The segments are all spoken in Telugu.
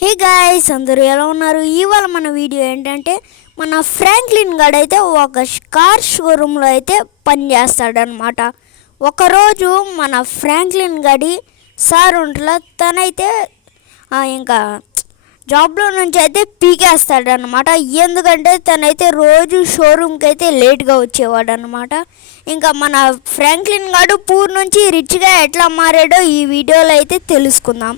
హే గాయ్స్, అందరూ ఎలా ఉన్నారు? ఇవాళ మన వీడియో ఏంటంటే మన ఫ్రాంక్లిన్ గాడు అయితే ఒక కార్ షోరూంలో అయితే పనిచేస్తాడనమాట. ఒకరోజు మన ఫ్రాంక్లిన్ గడి సార్ ఉంటలా తనైతే ఇంకా జాబ్లో నుంచి అయితే పీకేస్తాడనమాట. ఎందుకంటే తనైతే రోజు షోరూమ్కి అయితే లేట్గా వచ్చేవాడు అనమాట. ఇంకా మన ఫ్రాంక్లిన్ గాడు పూర్ నుంచి రిచ్గా ఎట్లా మారాడో ఈ వీడియోలో అయితే తెలుసుకుందాం.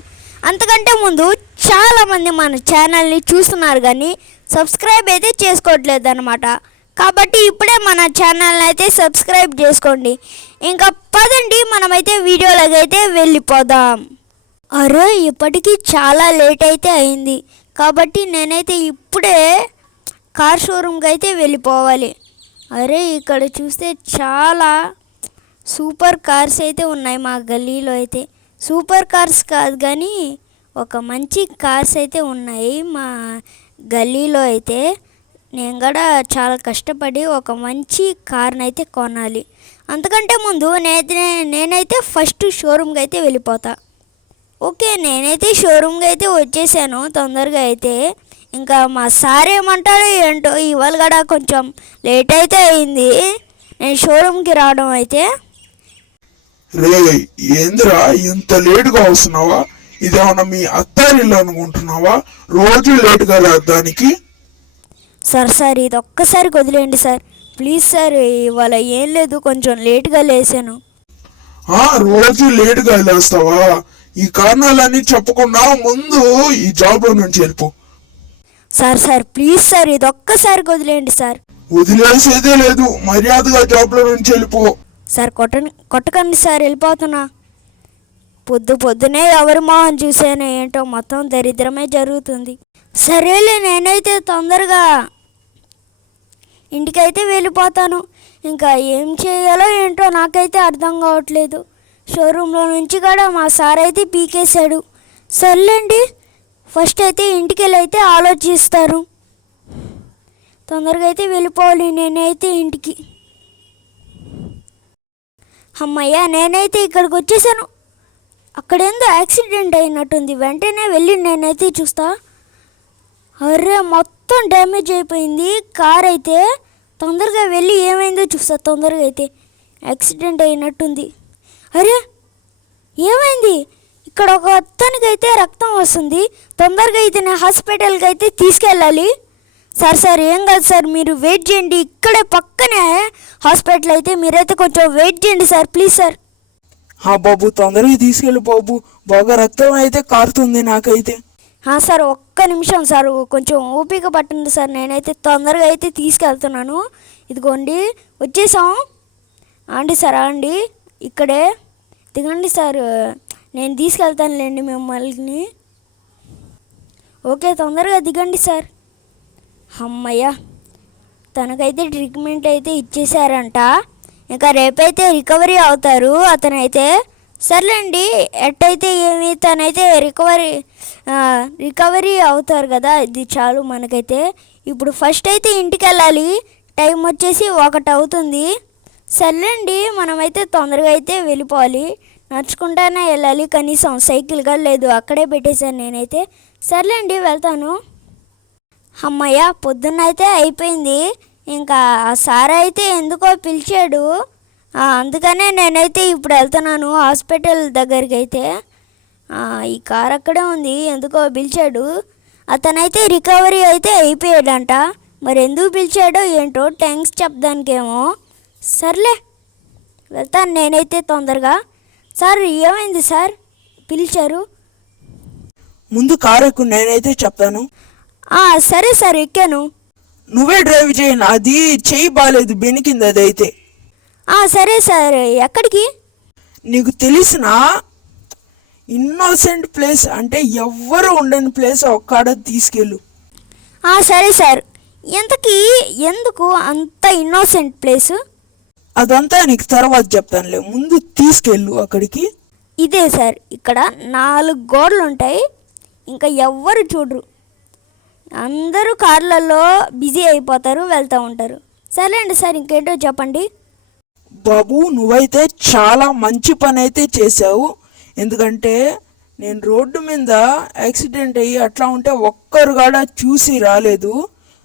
అంతకంటే ముందు చాలామంది మన ఛానల్ని చూస్తున్నారు కానీ సబ్స్క్రైబ్ అయితే చేసుకోవట్లేదు అనమాట. కాబట్టి ఇప్పుడే మన ఛానల్ని అయితే సబ్స్క్రైబ్ చేసుకోండి. ఇంకా పదండి మనమైతే వీడియోలోకి అయితే వెళ్ళిపోదాం. అరే, ఇప్పటికీ చాలా లేట్ అయితే అయింది కాబట్టి నేనైతే ఇప్పుడే కార్ షోరూమ్కి అయితే వెళ్ళిపోవాలి. అరే, ఇక్కడ చూస్తే చాలా సూపర్ కార్స్ అయితే ఉన్నాయి మా గల్లీలో. అయితే సూపర్ కార్స్ కాదు కానీ ఒక మంచి కార్స్ అయితే ఉన్నాయి మా గల్లీలో. అయితే నేను కూడా చాలా కష్టపడి ఒక మంచి కార్ని అయితే కొనాలి. అంతకంటే ముందు నేనైతే ఫస్ట్ షోరూమ్కి అయితే వెళ్ళిపోతా. ఓకే, నేనైతే షోరూమ్కి అయితే వచ్చేసాను తొందరగా. అయితే ఇంకా మా సార్ ఏమంటాడో ఏంటో, ఇవాళ కూడా కొంచెం లేట్ అయితే అయింది నేను షోరూమ్కి రావడం. అయితే రే, ఏందిరా ఇంత లేటుగా వస్తున్నావా? ఇదేమన్నా మీ అత్తారిల్లు అనుకుంటున్నావా? రోజు లేటుగా రావడానికి. సార్ ఇది ఒక్కసారి వదిలేయండి సార్, ప్లీజ్ సార్. ఇవాళ ఏం లేదు, కొంచెం లేటుగా లేసాను. రోజు లేటుగా లేస్తావా? ఈ కారణాలన్నీ చెప్పకుండా ముందు ఈ జాబ్లో నుంచి వెళ్ళిపో. సార్ ప్లీజ్ సార్, ఇది ఒక్కసారి వదిలేయండి సార్. వదిలేసేదే లేదు, మర్యాదగా జాబ్లో నుంచి వెళ్ళిపో. సార్ కొట్టకండి సార్, వెళ్ళిపోతున్నా. పొద్దునే ఎవరి మొహం చూసానో ఏంటో, మొత్తం దరిద్రమే జరుగుతుంది. సరేలే, నేనైతే తొందరగా ఇంటికైతే వెళ్ళిపోతాను. ఇంకా ఏం చేయాలో ఏంటో నాకైతే అర్థం కావట్లేదు. షోరూంలో నుంచి కూడా మా సార్ అయితే పీకేశాడు. సర్లేండి, ఫస్ట్ అయితే ఇంటికి వెళ్ళి అయితే ఆలోచిస్తాను. తొందరగా అయితే వెళ్ళిపోవాలి నేనైతే ఇంటికి. అమ్మయ్య, నేనైతే ఇక్కడికి వచ్చేసాను. అక్కడేందో యాక్సిడెంట్ అయినట్టుంది. వెంటనే వెళ్ళి నేనైతే చూస్తా. అరే, మొత్తం డ్యామేజ్ అయిపోయింది కార్ అయితే. తొందరగా వెళ్ళి ఏమైందో చూస్తా. తొందరగా అయితే యాక్సిడెంట్ అయినట్టుంది. అరే, ఏమైంది? ఇక్కడ ఒక అతనికైతే రక్తం వస్తుంది. తొందరగా అయితే నేను హాస్పిటల్కి అయితే తీసుకెళ్ళాలి. సార్ ఏం కాదు సార్, మీరు వెయిట్ చేయండి. ఇక్కడే పక్కనే హాస్పిటల్ అయితే, మీరైతే కొంచెం వెయిట్ చేయండి సార్, ప్లీజ్ సార్. బాబు, తొందరగా తీసుకెళ్ళి బాబు, బాగా రక్తం అయితే కారుతుంది నాకైతే. సార్, ఒక్క నిమిషం సార్, కొంచెం ఓపిక పట్టండి సార్. నేనైతే తొందరగా అయితే తీసుకెళ్తున్నాను. ఇదిగోండి వచ్చేసాం. అండి సార్, అండి ఇక్కడే దిగండి సార్, నేను తీసుకెళ్తానులేండి మిమ్మల్ని. ఓకే, తొందరగా దిగండి సార్. అమ్మయ్య, తనకైతే ట్రీట్మెంట్ అయితే ఇచ్చేసారంట. ఇంకా రేపైతే రికవరీ అవుతారు అతనైతే. సర్లేండి, ఎట్టయితే ఏమి, తనైతే రికవరీ అవుతారు కదా, ఇది చాలు మనకైతే. ఇప్పుడు ఫస్ట్ అయితే ఇంటికి వెళ్ళాలి. టైం వచ్చేసి 1 అవుతుంది. సర్లేండి, మనమైతే తొందరగా అయితే వెళ్ళిపోవాలి. నడుచుకుంటానే వెళ్ళాలి, కనీసం సైకిల్ కూడా లేదు, అక్కడే పెట్టేశాను నేనైతే. సర్లేండి, వెళ్తాను. అమ్మయ్య, పొద్దున్నైతే అయిపోయింది. ఇంకా సార్ అయితే ఎందుకో పిలిచాడు, అందుకనే నేనైతే ఇప్పుడు వెళ్తున్నాను హాస్పిటల్ దగ్గరికి అయితే. ఈ కార్ అక్కడే ఉంది, ఎందుకో పిలిచాడు. అతనైతే రికవరీ అయితే అయిపోయాడంట. మరి ఎందుకు పిలిచాడో ఏంటో, థ్యాంక్స్ చెప్పడానికేమో. సర్లే, వెళ్తాను నేనైతే తొందరగా. సార్, ఏమైంది సార్, పిలిచారు? ముందు కారు ఎక్కు, నేనైతే చెప్తాను. సరే సార్, ఎక్కాను. నువ్వే డ్రైవ్ చేయి, అది చెయ్యి బాగాలేదు, బెనికింది అది అయితే. సరే సార్, ఎక్కడికి? నీకు తెలిసిన ఇన్నోసెంట్ ప్లేస్ అంటే ఎవ్వరు ఉండని ప్లేస్ ఒక్కడ తీసుకెళ్ళు. సరే సార్, ఎందుకు అంత ఇన్నోసెంట్ ప్లేసు? అదంతా నీకు తర్వాత చెప్తానులే, ముందు తీసుకెళ్ళు అక్కడికి. ఇదే సార్, ఇక్కడ 4 గోడలు ఉంటాయి, ఇంకా ఎవ్వరు చూడరు. అందరూ కార్లలో బిజీ అయిపోతారు, వెళ్తూ ఉంటారు. సరేండి సార్, ఇంకేంటో చెప్పండి. బాబు, నువ్వైతే చాలా మంచి పని అయితే చేసావు. ఎందుకంటే నేను రోడ్డు మీద యాక్సిడెంట్ అయ్యి అట్లా ఉంటే ఒక్కరు కూడా చూసి రాలేదు.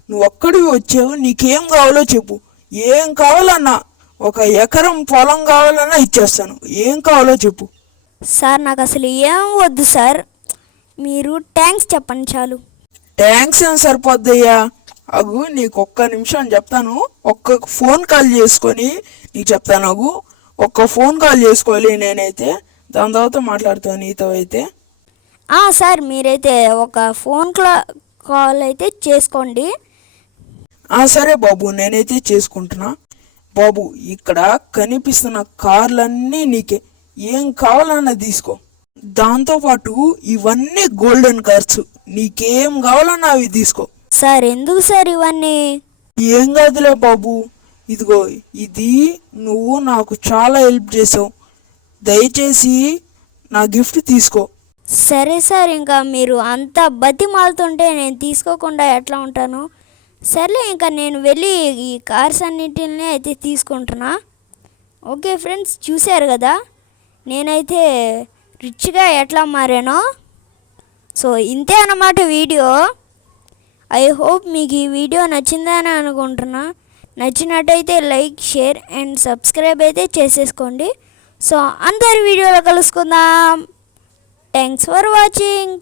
నువ్వు ఒక్కడివి వచ్చావు. నీకేం కావాలో చెప్పు. ఏం కావాలన్నా, 1 ఎకరం పొలం కావాలన్నా ఇచ్చేస్తాను. ఏం కావాలో చెప్పు. సార్ నాకు అసలు ఏం వద్దు సార్, మీరు థ్యాంక్స్ చెప్పండి చాలు. థ్యాంక్స్ ఏం సరిపోద్దయ్యా. అగు నీకు 1 నిమిషం చెప్తాను. ఒక్క ఫోన్ కాల్ చేసుకొని నీకు చెప్తాను. అగు ఒక్క ఫోన్ కాల్ చేసుకోవాలి నేనైతే, దాని తర్వాత మాట్లాడుతాను నీతో అయితే. సార్ మీరైతే ఒక ఫోన్ కాల్ అయితే చేసుకోండి. సరే బాబు, నేనైతే చేసుకుంటున్నా. బాబు, ఇక్కడ కనిపిస్తున్న కార్లన్నీ నీకే. ఏం కావాలన్నా తీసుకో. దాంతోపాటు ఇవన్నీ గోల్డెన్ కార్స్. నీకేం కావాలన్నా అవి తీసుకో. సార్ ఎందుకు సార్ ఇవన్నీ? ఏం కాదులే బాబు, ఇదిగో ఇది నువ్వు నాకు చాలా హెల్ప్ చేసావు. దయచేసి నా గిఫ్ట్ తీసుకో. సరే సార్, ఇంకా మీరు అంత బతిమాలుతుంటే నేను తీసుకోకుండా ఎట్లా ఉంటాను? సర్లే, ఇంకా నేను వెళ్ళి ఈ కార్స్ అన్నింటినీ అయితే తీసుకుంటున్నా. ఓకే ఫ్రెండ్స్, చూశారు కదా నేనైతే రిచ్గా ఎట్లా మారానో. సో ఇంతే అన్నమాట వీడియో. ఐ హోప్ మీకు ఈ వీడియో నచ్చిందని అనుకుంటున్నా. నచ్చినట్టయితే లైక్, షేర్ అండ్ సబ్స్క్రైబ్ అయితే చేసేసుకోండి. సో అందరి వీడియోలో కలుసుకుందాం. Thanks for watching.